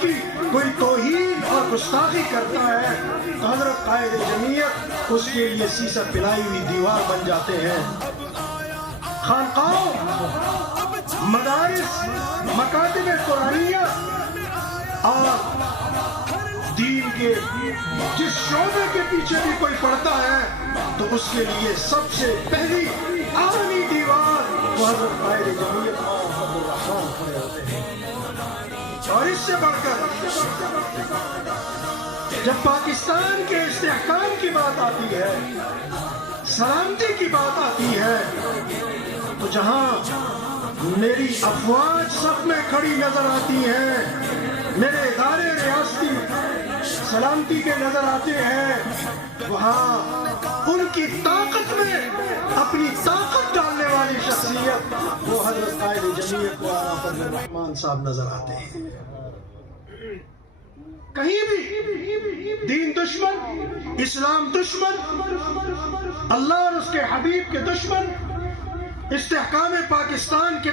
کی کوئی توہین اور گستاخی کرتا ہے تو حضرت قائد جمعیت اس کے لیے سیسا پلائی ہوئی دیوار بن جاتے ہیں۔ خانقاہوں، مدارس، مکاتب قرآنیہ اور دین کے جس شعبے کے پیچھے بھی کوئی پڑتا ہے تو اس کے لیے سب سے پہلی عالمی دیوار وہ حضرت قائد جمعیت مولانا فضل الرحمان کھڑے ہوتے ہیں۔ اور اس سے بڑھ کر جب پاکستان کے استحکام کی بات آتی ہے، سلامتی کی بات آتی ہے، تو جہاں میری افواج صف میں کھڑی نظر آتی ہیں، میرے ادارے ریاستی سلامتی کے نظر آتے ہیں، وہاں ان کی طاقت میں اپنی طاقت ڈالنے والی شخصیت وہ حضرت قائد جمعیت مولانا فضل الرحمان صاحب نظر آتے ہیں۔ کہیں بھی دین دشمن، اسلام دشمن، اللہ اور اس کے حبیب کے دشمن، استحکام پاکستان کے